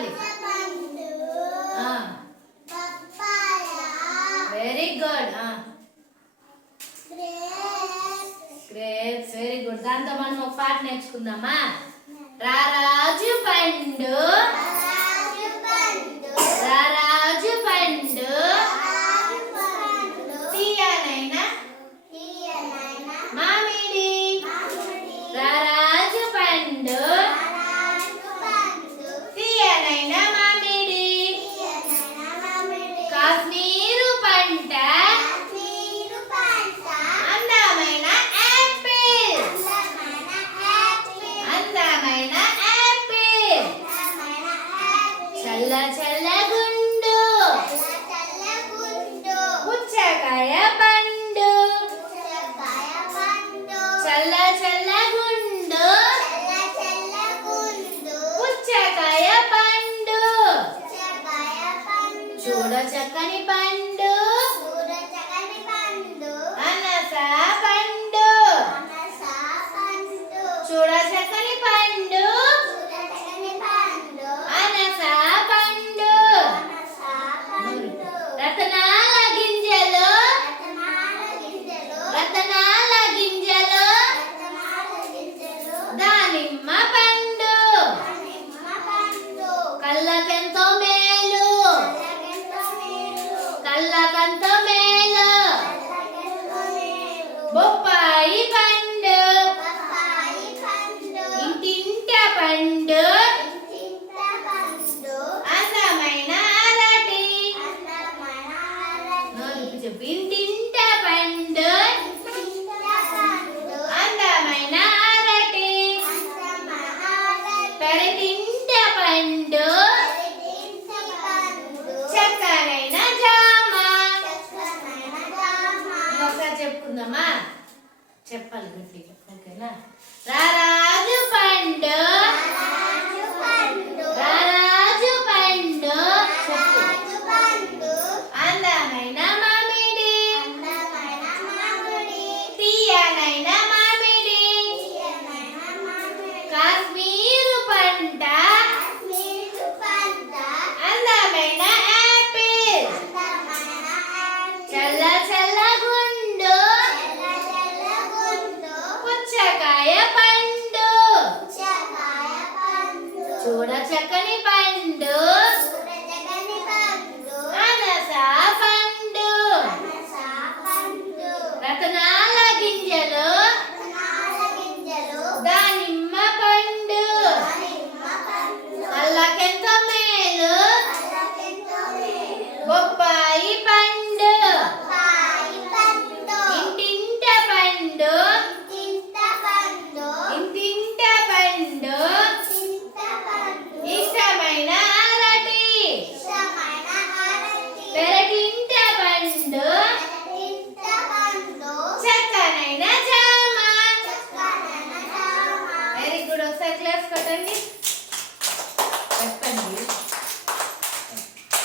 చెప్పాలి very good very good దాంతో మనం ఒక పాట నేర్చుకుందామా? రారాజు పండు. Sanchez. పండు. అందమైన అరటి చింత పండు. అందమైన అరటి పరితింట పండు. చక్కనైన జామ. ఒకసారి చెప్పుకుందామా? చెప్పాలి గట్టిగా ఓకేనా? రారాజు పండు. బొప్పాయి పండు. ఇంటింట పండు. ఇంటింట పండు. ఇష్టమైన ఆరటి పెరటింట పండు. చక్కనైన జామ. వెరీ గుడ్ ఒకసారి క్లాస్ కొట్టండి.